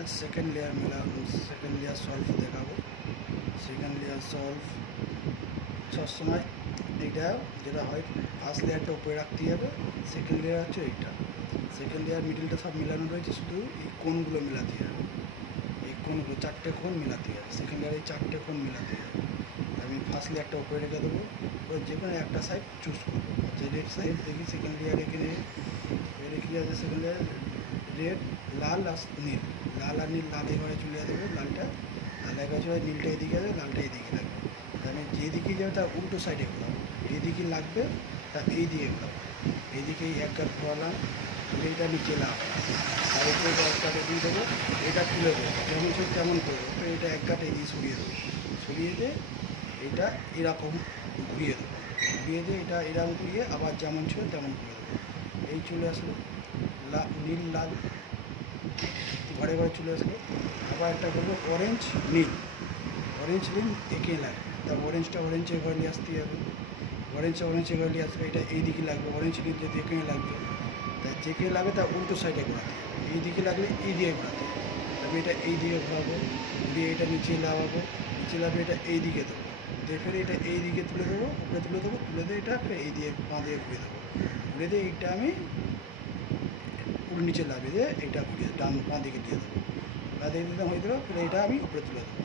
आज second layer मिला, second layer solve देखाबो। सेकेंड लेयर सल्व সবসময় এইটা যেটা হয় ফার্স্ট লেয়ারটা উপরে রাখতেই হবে, সেকেন্ড লেয়ার হচ্ছে এইটা। সেকেন্ড লেয়ার মিডিলটা সব মিলানো রয়েছে, শুধু এই কোণগুলো মিলাতে হবে। এই কোণগুলো চারটে কোণ মিলাতে হবে, সেকেন্ড লেয়ারে এই চারটে কোণ মিলাতে হবে। আমি ফার্স্ট লেয়ারটা উপরে রেখে দেবো, এবার যে কোনো একটা সাইড চুজ করবো। যে রেড সাইড দেখি সেকেন্ড লেয়ার এখানে কী আছে, সেকেন্ড লেয়ার রেড, লাল আর নীল, লাল আর নীল, লাল এবারে চলে যাবে, লালটা লাল এবারে চলে, নীলটা এদিকে যাবে, লালটা এদিকে লাগবে। আমি যেদিকে যাবে তার উল্টো সাইডে ঘোরাবো, যেদিকে লাগবে তার এই দিকে ঘোরাবো। এইদিকে এক গাছ ঘোরালাম, এইটা নিচে লাভ, আর উপরে গাছটাকে দিয়ে দেবো, এটা তুলে দেবো, যেমন ছিল তেমন করে দেবো। এটা এক গাছ এই দিয়ে সরিয়ে দেবো, সরিয়ে দিয়ে এটা এরকম ঘুরিয়ে দেবো, ঘুরিয়ে দিয়ে এটা এরকম ঘুরিয়ে আবার যেমন ছিল তেমন করে দেবো। এই চলে আসলো নীল লাল, ঘরে ঘরে চলে আসলো। আবার একটা করবো অরেঞ্জ নীল, অরেঞ্জ নীল এঁকে লাগবে, তা অরেঞ্জটা অরেঞ্জের ঘরে নিয়ে আসতে হবে, অরেঞ্জটা অরেঞ্জের ঘরে নিয়ে আসবে। এটা এই দিকে লাগবে, অরেঞ্জ নীল যদি এঁকে লাগবে, তা যেকে লাগবে তার উল্টো সাইডে ঘোরাতে, এই দিকে লাগলে এই দিকে ঘোরাতে। তবে এটা এই দিকে ঘোরাবো, ঘুরিয়ে এটা নিচে লাগাবো, নিচে লাগবে এটা এই দিকে দেবো, দিয়ে ফের এটা এই দিকে তুলে দেবো, উপরে তুলে দেবো, তুলে দিয়ে এটা ফের এই দিয়ে বাঁ দিয়ে ঘুরিয়ে দেবো, ঘুরে দিয়ে এইটা আমি নিচে লাভিয়ে দিয়ে এইটা ঘুরিয়ে ডান বাঁ দিকে দিয়ে দেবো, বাঁ দিকে দিতে হয়ে দেবো, ফের এইটা আমি উপরে তুলে দেবো।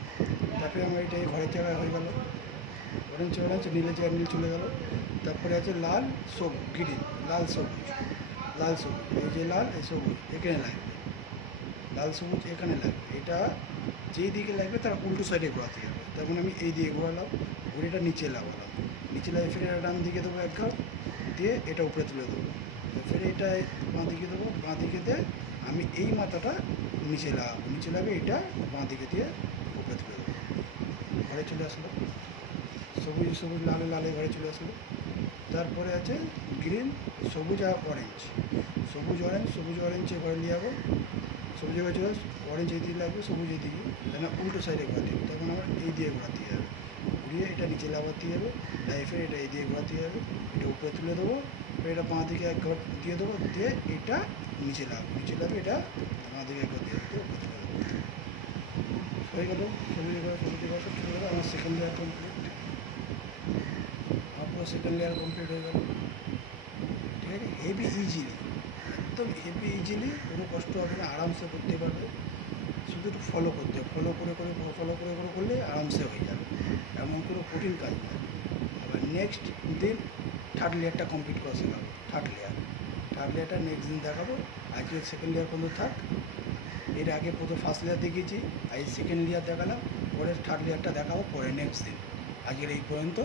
তারপরে আমার এটা এই ঘরের জায়গায় হয়ে গেল, অরেঞ্জ অরেঞ্জ, নীলের জায়গায় নীল চলে গেল। তারপরে আছে লাল সবুজ, গ্রিন, লাল সবুজ, লাল সবুজ, এই যে লাল এই সবুজ এখানে লাগবে, লাল সবুজ এখানে লাগবে। এটা যেই দিকে লাগবে তার উল্টো সাইডে ঘোরাতে হবে। তখন আমি এই দিকে ঘোরালাম, ঘুরিটা নিচে লাগালাম, নিচে লাগিয়ে ফের এটা ডান দিকে দেবো এক ঘর, দিয়ে এটা উপরে তুলে দেবো, ফের এটা বাঁ দিকে দেবো, বাঁ দিকে দিয়ে আমি এই মাথাটা নিচে লাগাবো, নিচে লাগিয়ে এটা বাঁ দিকে দিয়ে উপরে তুলে দেবো। ঘরে চলে আসলো সবুজ সবুজ, লালে লালে ঘরে চলে আসলো। তারপরে আছে গ্রিন, সবুজ আর অরেঞ্জ, সবুজ অরেঞ্জ, সবুজ অরেঞ্জে ঘরে নিয়ে যাবো, সবুজ ঘরে চলে অরেঞ্জ এই দিকে লাগবে, সবুজ এই দিকে, তাহলে উল্টো সাইডে ঘোরাতে হবে। তখন আমার এই দিয়ে ঘোরাতে হবে, ঘুরিয়ে এটা নিচে লাগাতে হবে, লাইফের এটা এই দিয়ে ঘোরাতে হবে, এটা উপরে তুলে দেবো, এটা বাঁ দিকে এক ঘর দিয়ে দেবো, দিয়ে এটা নিচে লাগবে, নিচে লাগবে, এটা বাঁ দিকে এক ঘর দিয়ে দেবো, উপরে তুলে দেবো। হয়ে গেল সবুজ ঘর, সবুজ ঘর সব চলে গেলো। আমার সেকেন্ড লেয়ার কমপ্লিট, আমার পুরো সেকেন্ড লেয়ার কমপ্লিট হয়ে গেল। ঠিক আছে, হেভি ইজিলি, একদম হেভি ইজিলি, কোনো কষ্ট হবে না, আরামসে করতে পারবে। শুধু একটু ফলো করতে হবে, ফলো করে করলে আরামসে হয়ে যাবে, এমন কোনো কঠিন কাজ না। আবার নেক্সট দিন থার্ড লেয়ারটা কমপ্লিট করা শেখাবো, থার্ড লেয়ারটা নেক্সট দিন দেখাবো। আজকে সেকেন্ড লেয়ার পর্যন্ত থাক, এর আগে প্রথম ফার্স্ট লেয়ার দেখিয়েছি, আজ সেকেন্ড লেয়ার দেখালাম, পরে থার্ড লেয়ারটা দেখাবো পরে নেক্সট দিন। আজকের এই পর্যন্ত।